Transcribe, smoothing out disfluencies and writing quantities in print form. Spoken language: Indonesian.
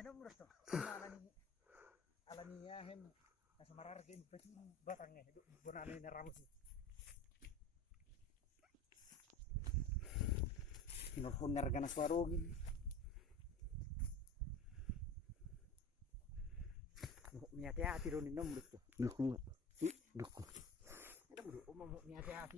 Ano mo to? Alaniyahin. Nasa mararagin. Kasi batang eh. Bunano yung naramos. Pinuhunar ka na swarogin. Niya hati-hati ron ni nomor to. Duko. Duko. Ada bodo umum niya hati-hati.